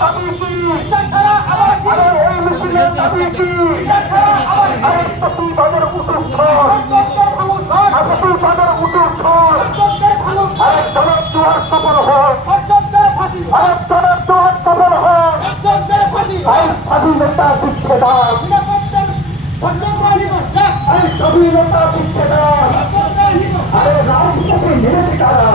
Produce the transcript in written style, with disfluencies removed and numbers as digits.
দাবি কি আরে এই মিছিলের দাবি কি আরে তাদের উঠুক তাদের উঠুক আরে জনের জোয়ার সফল হোক আরে জনের জোয়ার সফল হোক স্বাধীনতা দিচ্ছে না স্বাধীনতা দিচ্ছে না আরে রাজনীতি নেমে তারা